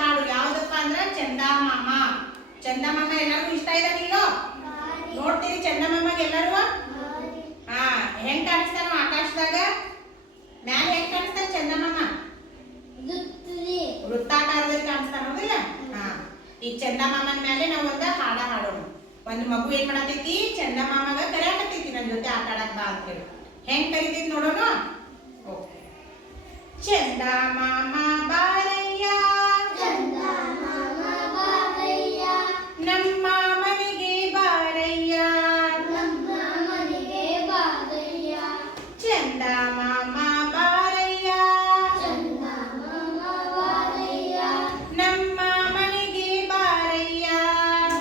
ಹಾಡು ಯಾವ್ದಪ್ಪ ಅಂದ್ರೆ ಚಂದಮಾಮ. ಚಂದಮಾಮ ಎಲ್ಲರಿಗೂ ಇಷ್ಟ ಇಲ್ಲೋ? ನೋಡ್ತೀರಿ ಚಂದಮಾಮಗೆ ಎಲ್ಲರೂ? ಹಾ, ಹೆಂಗ್ ಕಾಣಿಸ್ತಾನೋ ಆಕಾಶದಾಗ? ಮ್ಯಾಲ ಹೆಂಗ್ ಕಾಣಿಸ್ತಾನ ಚಂದಮಾಮ? ವೃತ್ತಾಕಾರದಲ್ಲಿ ಕಾಣಿಸ್ತಾನ, ಹೌದಿಲ್ಲ? ಹಾ, ಈ ಚಂದಮಾಮನ ಮೇಲೆ ನಾವು ಒಂದು ಹಾಡ ಹಾಡೋಣ. ಒಂದು ಮಗು ಏನ್ ಮಾಡತೈತಿ, ಚಂದಮಾಮಗ ಕರೆಯಾಕತೈತಿ ನನ್ನ ಜೊತೆ ಆಟ ಆಡಕ್ ಬಾ ಅಂತ ಹೇಳಿ. ಹೆಂಗ್ ಕರಿತೈತಿ ನೋಡೋಣ. ಓಕೆ. ಚಂದಮಾಮ ಬಾರಯ್ಯ, ಚಂದಮಾಮ ಬಾರಯ್ಯ, ನಮ್ಮ ಮನೆಗೆ ಬಾರಯ್ಯ, ನಮ್ಮ ಮನೆಗೆ ಬಾರಯ್ಯ. ಚಂದಮಾಮ ಬಾರಯ್ಯ, ಚಂದಮಾಮ ಬಾರಯ್ಯ, ನಮ್ಮ ಮನೆಗೆ ಬಾರಯ್ಯ,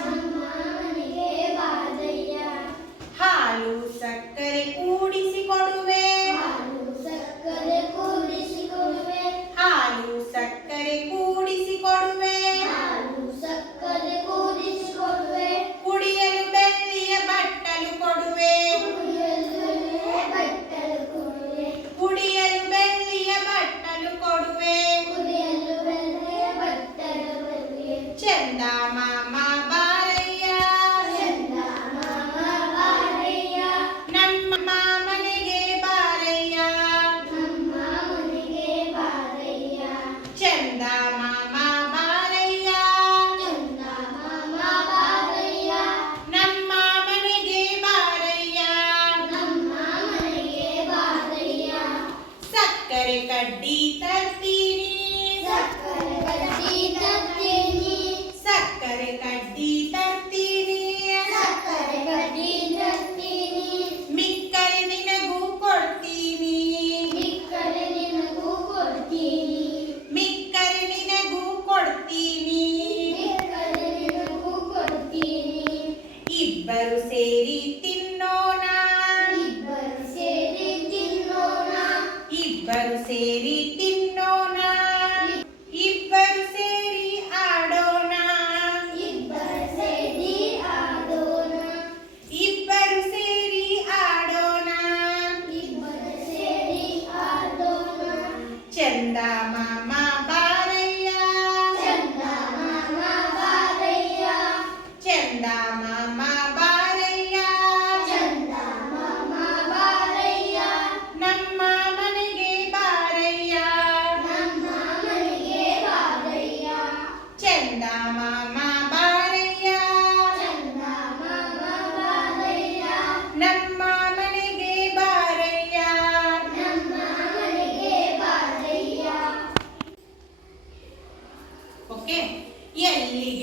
ನಮ್ಮ ಮನೆಗೆ ಬಾರಯ್ಯ. ಹಾಲು ಸಕ್ಕರೆ ಕೂಡಿಸಿ ಕೊಡುವೆ, ಹಾಲು ಸಕ್ಕರೆ ಕೂಡಿಸಿ ಕೊಡುವೆ, ಹಾಲು ಸಕ್ಕರೆ ಕೂಡಿಸಿ ಕೊಡುವೆ, ಹಾಲು ಸಕ್ಕರೆ ಕೂಡಿಸಿ ಕೊಡುವೆ. ಕುಡಿಯಲು ಬೆಳ್ಳಿಯ ಬಟ್ಟಲು ಕೊಡುವೆ, ಕುಡಿಯಲು ಬಟ್ಟಲು ಕೊಡುವೆ, ಕುಡಿಯಲು ಬೆಳ್ಳಿಯ ಬಟ್ಟಲು ಕೊಡುವೆ. ಕುಡಿಯಲು ಬೆಳ್ಳಿಯ ಬಟ್ಟಲು ಕೊಡುವೆ. ಚಂದಮಾಮ ಬಾರಯ್ಯ, ಚಂದಮಾಮ ಬಾರಯ್ಯ, ನಮ್ಮ ಮನೆಗೆ ಬಾರಯ್ಯ, ನಮ್ಮ ಮನೆಗೆ ಬಾರಯ್ಯ. ಚಂದಮಾಮ ಬಾರಯ್ಯ, ಚಂದಮಾಮ ಬಾರಯ್ಯ, ನಮ್ಮ ಮನೆಗೆ ಬಾರಯ್ಯ, ನಮ್ಮ ಮನೆಗೆ ಬಾರಯ್ಯ. ಸಕ್ಕರೆ ಕಡ್ಡಿ ತರ್ತೀನಿ, ಸಕ್ಕರೆ ಕಡ್ಡಿ ತರ್ತೀನಿ, ಸಕ್ಕರೆ ಕಡ್ಡಿ ತರ್ತೀನಿ, ಸಕ್ಕರೆ ಕಡ್ಡಿ ತರ್ತೀನಿ. ಮಿಕ್ಕರೆ ನಿನಗೂ ಕೊಡ್ತೀನಿ, ಮಿಕ್ಕರೆ ನಿನಗೂ ಕೊಡ್ತೀನಿ, ಮಿಕ್ಕರೆ ನಿನಗೂ ಕೊಡ್ತೀನಿ. ಮಿಕ್ಕರೆ ನಿನಗೂ ಕೊಡ್ತೀನಿ. ಇಬ್ಬರು ಸೇರಿ ತಿನ್ನೋಣ, ಇಬ್ಬರು ಸೇರಿ ತಿನ್ನೋಣ, ಇಬ್ಬರು ಸೇರಿ ತಿನ್ನೋಣ, ಇಬ್ಬರು ಸೇರಿ ಆಡೋಣ, ಇಬ್ಬರು ಸೇರಿ ಆಡೋಣ, ಇಬ್ಬರು ಸೇರಿ ಆಡೋಣ. ಇಬ್ಬರು ಸೇರಿ ಆಡೋಣ. ಚಂದಮಾಮ ಬಾರಯ್ಯ, ಚಂದಮಾಮ ಬಾರಯ್ಯ, ಚಂದಮಾಮ ಬಾರಯ್ಯ, ಚಂದಮಾಮ ಬಾರಯ್ಯ, ನಮ್ಮ ಮನೆಗೆ ಬಾರಯ್ಯ, ನಮ್ಮ ಮನೆಗೆ ಬಾರಯ್ಯ. ಚಂದಮಾಮ ಬಾರಯ್ಯ, ಚಂದಮಾಮ ಬಾರಯ್ಯ, ನಮ್ಮ ಮನೆಗೆ ಬಾರಯ್ಯ. ನಮ್ಮ ಮನೆಗೆ ಬಾರಯ್ಯ. ಓಕೆ. ಎಲ್ಲಿಗೆ